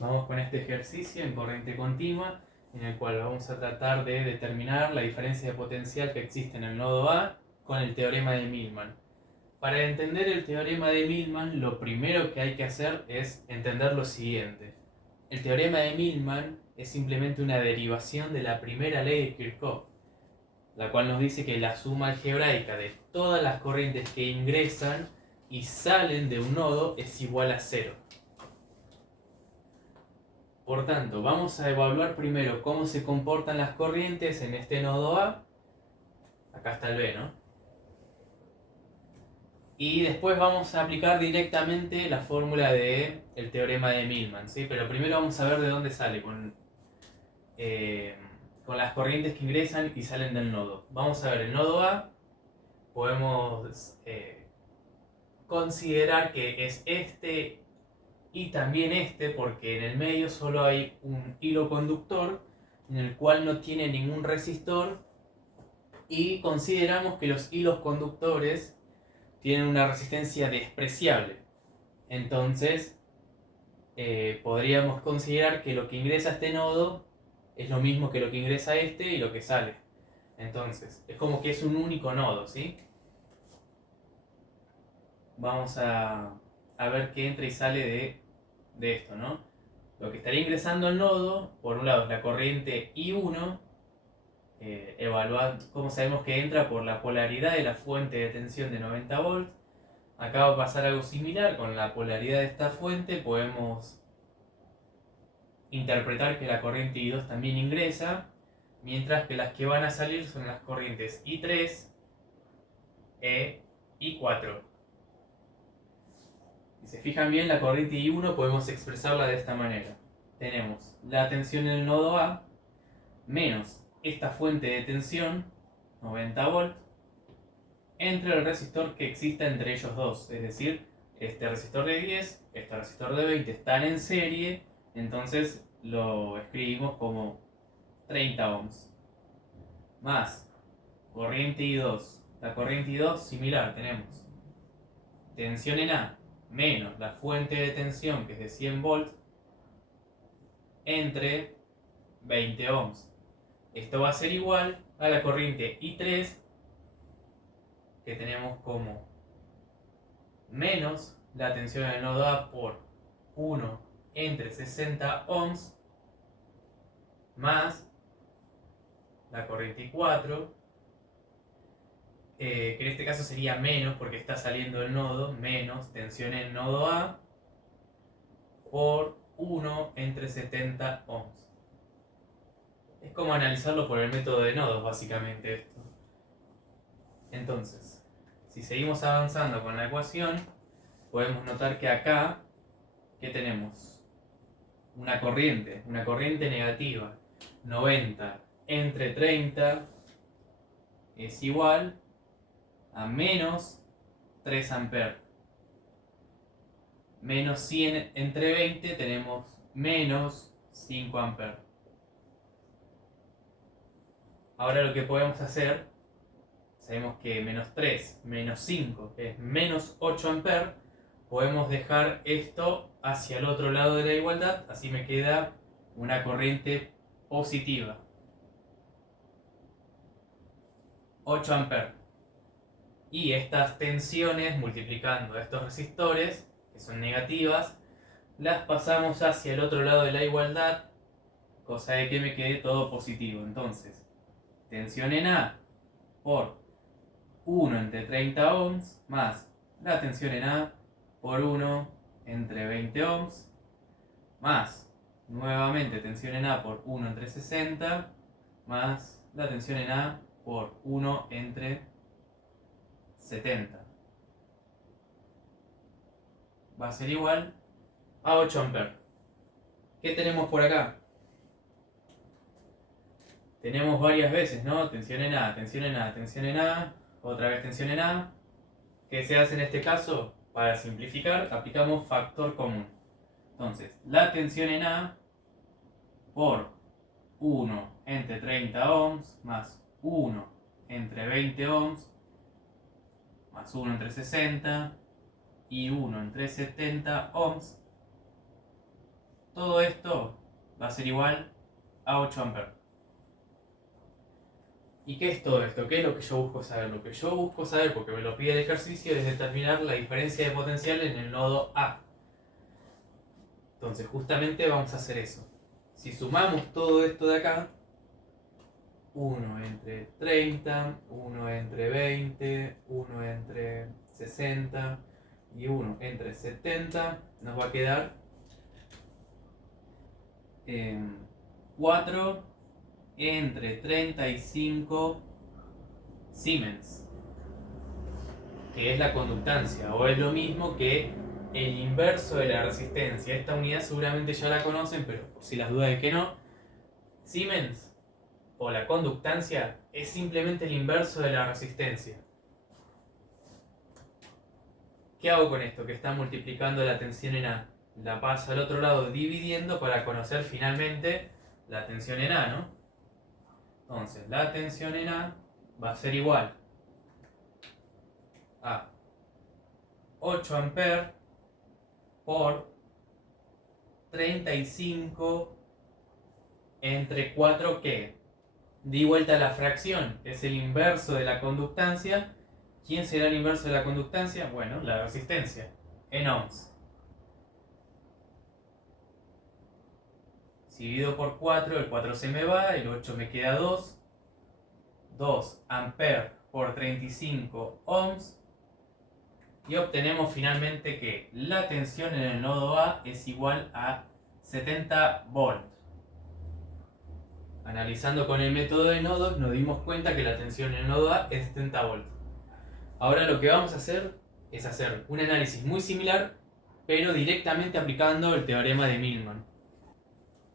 Vamos con este ejercicio en corriente continua, en el cual vamos a tratar de determinar la diferencia de potencial que existe en el nodo A con el teorema de Millman. Para entender el teorema de Millman, lo primero que hay que hacer es entender lo siguiente. El teorema de Millman es simplemente una derivación de la primera ley de Kirchhoff, la cual nos dice que la suma algebraica de todas las corrientes que ingresan y salen de un nodo es igual a 0. Por tanto, vamos a evaluar primero cómo se comportan las corrientes en este nodo A. Acá está el B, ¿no? Y después vamos a aplicar directamente la fórmula del teorema de Millman, ¿sí? Pero primero vamos a ver de dónde sale con las corrientes que ingresan y salen del nodo. Vamos a ver el nodo A. Podemos considerar que es este y también este, porque en el medio solo hay un hilo conductor en el cual no tiene ningún resistor, y consideramos que los hilos conductores tienen una resistencia despreciable. Entonces podríamos considerar que lo que ingresa a este nodo es lo mismo que lo que ingresa a este y lo que sale. Entonces es como que es un único nodo, ¿sí? Vamos a ver qué entra y sale de esto, ¿no? Lo que estaría ingresando al nodo, por un lado, es la corriente I1, como sabemos que entra por la polaridad de la fuente de tensión de 90 volts. Acá va a pasar algo similar con la polaridad de esta fuente. Podemos interpretar que la corriente I2 también ingresa, mientras que las que van a salir son las corrientes I3 e I4. Si se fijan bien, la corriente I1 podemos expresarla de esta manera. Tenemos la tensión en el nodo A menos esta fuente de tensión, 90 volts, entre el resistor que exista entre ellos dos. Es decir, este resistor de 10, este resistor de 20 están en serie, entonces lo escribimos como 30 ohms. Más corriente I2. La corriente I2 similar, tenemos tensión en A menos la fuente de tensión, que es de 100 volts, entre 20 ohms. Esto va a ser igual a la corriente I3, que tenemos como menos la tensión en el nodo A por 1 entre 60 ohms, más la corriente I4, que en este caso sería menos porque está saliendo del nodo, menos tensión en el nodo A por 1 entre 70 ohms. Es como analizarlo por el método de nodos, básicamente esto. Entonces, si seguimos avanzando con la ecuación, podemos notar que acá, ¿qué tenemos? Una corriente negativa. 90 entre 30 es igual a menos 3 amperes. Menos 100 entre 20 tenemos menos 5 amperes. Ahora lo que podemos hacer, sabemos que menos 3 menos 5 es menos 8 amperes. Podemos dejar esto hacia el otro lado de la igualdad, así me queda una corriente positiva. 8 amperes. Y estas tensiones, multiplicando estos resistores, que son negativas, las pasamos hacia el otro lado de la igualdad, cosa de que me quede todo positivo. Entonces, tensión en A por 1 entre 30 ohms, más la tensión en A por 1 entre 20 ohms, más nuevamente tensión en A por 1 entre 60, más la tensión en A por 1 entre 70. Va a ser igual a 8 amperes. ¿Qué tenemos por acá? Tenemos varias veces, ¿no? Tensión en A, tensión en A, tensión en A, otra vez tensión en A. ¿Qué se hace en este caso? Para simplificar, aplicamos factor común. Entonces, la tensión en A por 1 entre 30 ohms, más 1 entre 20 ohms, más 1 entre 60 y 1 entre 70 ohms, todo esto va a ser igual a 8 amperes. ¿Y qué es todo esto? ¿Qué es lo que yo busco saber? Lo que yo busco saber, porque me lo pide el ejercicio, es determinar la diferencia de potencial en el nodo A. Entonces, justamente vamos a hacer eso. Si sumamos todo esto de acá, 1 entre 30, 1 entre 20, 1 entre 60 y 1 entre 70, nos va a quedar 4 entre 35 Siemens, que es la conductancia, o es lo mismo que el inverso de la resistencia. Esta unidad seguramente ya la conocen, pero por si las dudas de que no, Siemens o la conductancia es simplemente el inverso de la resistencia. ¿Qué hago con esto? Que está multiplicando la tensión en A. La paso al otro lado dividiendo para conocer finalmente la tensión en A, ¿no? Entonces, la tensión en A va a ser igual a 8 amperes por 35 entre 4, ¿qué? Di vuelta a la fracción, es el inverso de la conductancia. ¿Quién será el inverso de la conductancia? Bueno, la resistencia, en ohms. Si divido por 4, el 4 se me va, el 8 me queda 2. 2 amperes por 35 ohms. Y obtenemos finalmente que la tensión en el nodo A es igual a 70 volts. Analizando con el método de nodos nos dimos cuenta que la tensión en el nodo A es 70 volts. Ahora lo que vamos a hacer es hacer un análisis muy similar, pero directamente aplicando el teorema de Millman.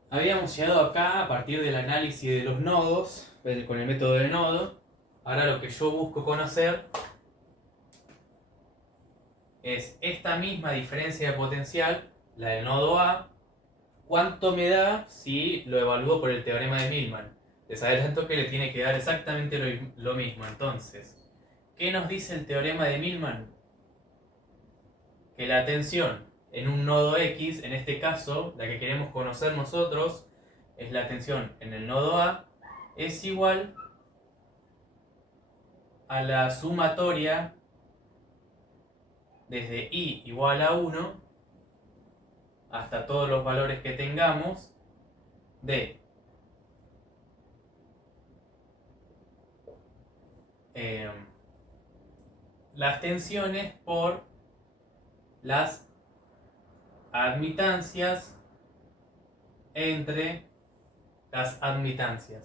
Habíamos llegado acá a partir del análisis de los nodos, con el método de nodo. Ahora lo que yo busco conocer es esta misma diferencia de potencial, la del nodo A, ¿cuánto me da si lo evalúo por el teorema de Millman? Les adelanto que le tiene que dar exactamente lo mismo. Entonces, ¿qué nos dice el teorema de Millman? Que la tensión en un nodo X, en este caso, la que queremos conocer nosotros, es la tensión en el nodo A, es igual a la sumatoria desde I igual a 1 hasta todos los valores que tengamos de las tensiones por las admitancias entre las admitancias.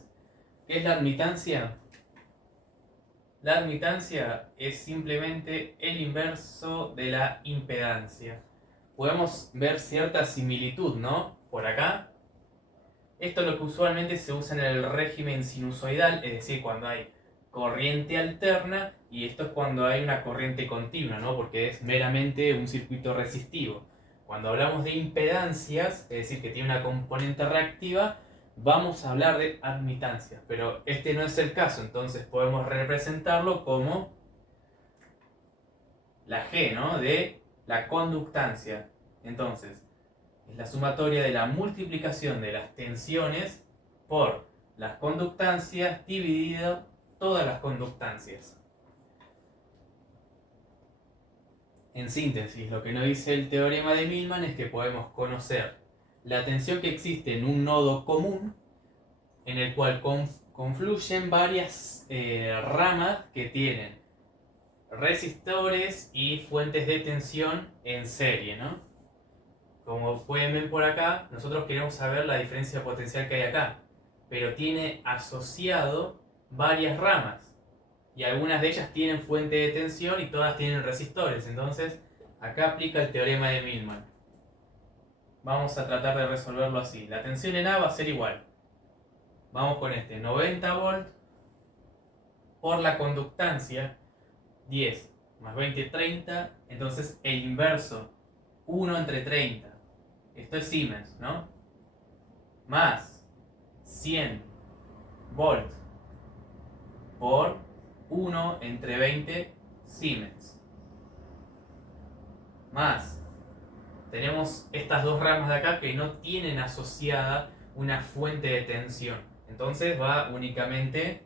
¿Qué es la admitancia? La admitancia es simplemente el inverso de la impedancia. Podemos ver cierta similitud, ¿no? Por acá. Esto es lo que usualmente se usa en el régimen sinusoidal, es decir, cuando hay corriente alterna, y esto es cuando hay una corriente continua, ¿no? Porque es meramente un circuito resistivo. Cuando hablamos de impedancias, es decir, que tiene una componente reactiva, vamos a hablar de admitancias, pero este no es el caso, entonces podemos representarlo como la G, ¿no? De la conductancia. Entonces, es la sumatoria de la multiplicación de las tensiones por las conductancias dividido todas las conductancias. En síntesis, lo que nos dice el teorema de Millman es que podemos conocer la tensión que existe en un nodo común en el cual confluyen varias ramas que tienen resistores y fuentes de tensión en serie, ¿no? Como pueden ver por acá, nosotros queremos saber la diferencia potencial que hay acá, pero tiene asociado varias ramas y algunas de ellas tienen fuente de tensión y todas tienen resistores. Entonces acá aplica el teorema de Millman. Vamos a tratar de resolverlo así. La tensión en A va a ser igual, vamos con este, 90 volt por la conductancia 10 más 20, 30. Entonces el inverso, 1 entre 30, esto es Siemens, ¿no? Más 100 volt por 1 entre 20 Siemens, más tenemos estas dos ramas de acá que no tienen asociada una fuente de tensión. Entonces va únicamente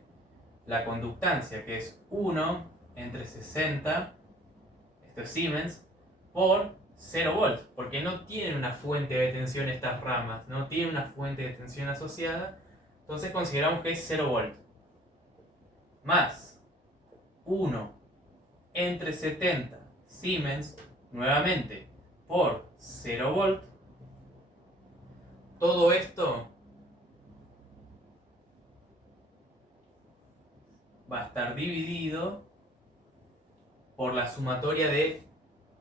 la conductancia, que es 1 entre 60, esto es Siemens, por 0 volts, porque no tienen una fuente de tensión estas ramas, no tienen una fuente de tensión asociada, entonces consideramos que es 0 volts. Más 1 entre 70 Siemens, nuevamente, por 0 volt. Todo esto va a estar dividido por la sumatoria de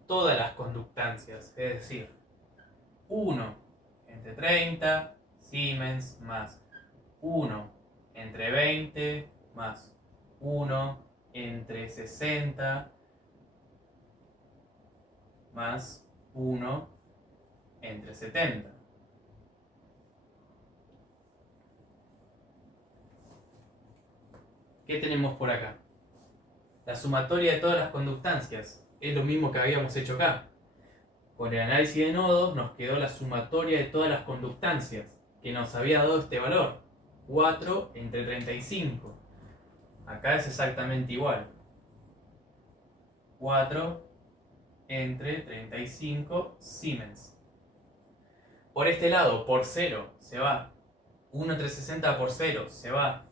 todas las conductancias, es decir, 1 entre 30 Siemens más 1 entre 20 más 1 entre 60 más 1 entre 70. ¿Qué tenemos por acá? La sumatoria de todas las conductancias. Es lo mismo que habíamos hecho acá. Con el análisis de nodos nos quedó la sumatoria de todas las conductancias, que nos había dado este valor, 4 entre 35. Acá es exactamente igual. 4 entre 35 Siemens. Por este lado, por 0 se va. 1 entre 60 por 0 se va.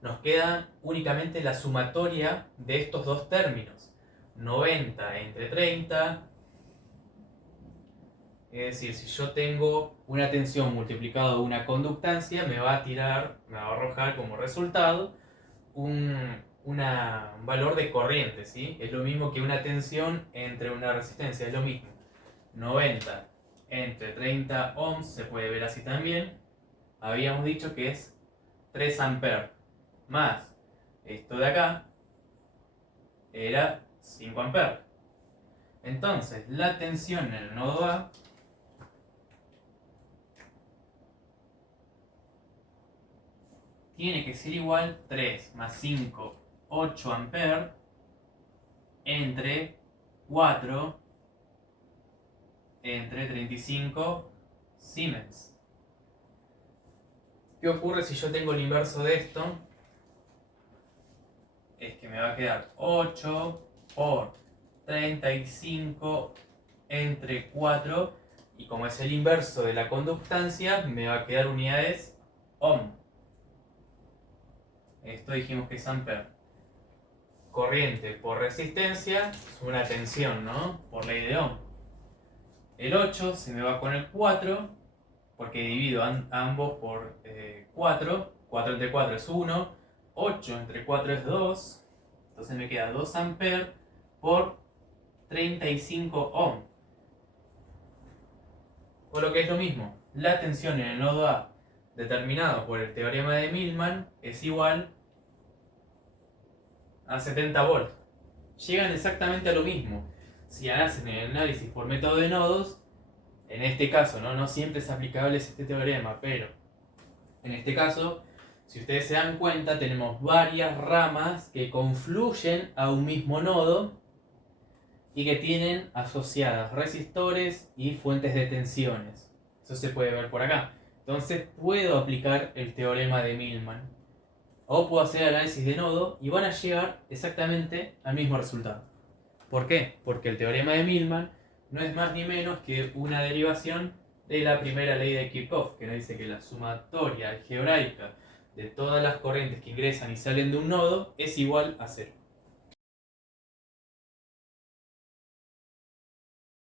Nos queda únicamente la sumatoria de estos dos términos. 90 entre 30. Es decir, si yo tengo una tensión multiplicado por una conductancia, me va a arrojar como resultado un valor de corriente, ¿sí? Es lo mismo que una tensión entre una resistencia, es lo mismo. 90 entre 30 ohms, se puede ver así también. Habíamos dicho que es 3 amperes, más esto de acá era 5 amperes. Entonces, la tensión en el nodo A tiene que ser igual 3 más 5, 8 amperes entre 4 entre 35 Siemens. ¿Qué ocurre si yo tengo el inverso de esto? Es que me va a quedar 8 por 35 entre 4, y como es el inverso de la conductancia, me va a quedar unidades ohm. Esto dijimos que es ampere. Corriente por resistencia es una tensión, ¿no? Por ley de Ohm. El 8 se me va con el 4, porque divido ambos por 4. 4 entre 4 es 1. 8 entre 4 es 2. Entonces me queda 2 amperes por 35 ohm. O lo que es lo mismo, la tensión en el nodo A, determinado por el teorema de Millman, es igual a 70 volts. Llegan exactamente a lo mismo. Si hacen el análisis por método de nodos, en este caso, no siempre es aplicable este teorema, pero en este caso, si ustedes se dan cuenta, tenemos varias ramas que confluyen a un mismo nodo y que tienen asociadas resistores y fuentes de tensiones. Eso se puede ver por acá. Entonces puedo aplicar el teorema de Millman. O puedo hacer análisis de nodo y van a llegar exactamente al mismo resultado. ¿Por qué? Porque el teorema de Millman no es más ni menos que una derivación de la primera ley de Kirchhoff, que nos dice que la sumatoria algebraica de todas las corrientes que ingresan y salen de un nodo es igual a 0.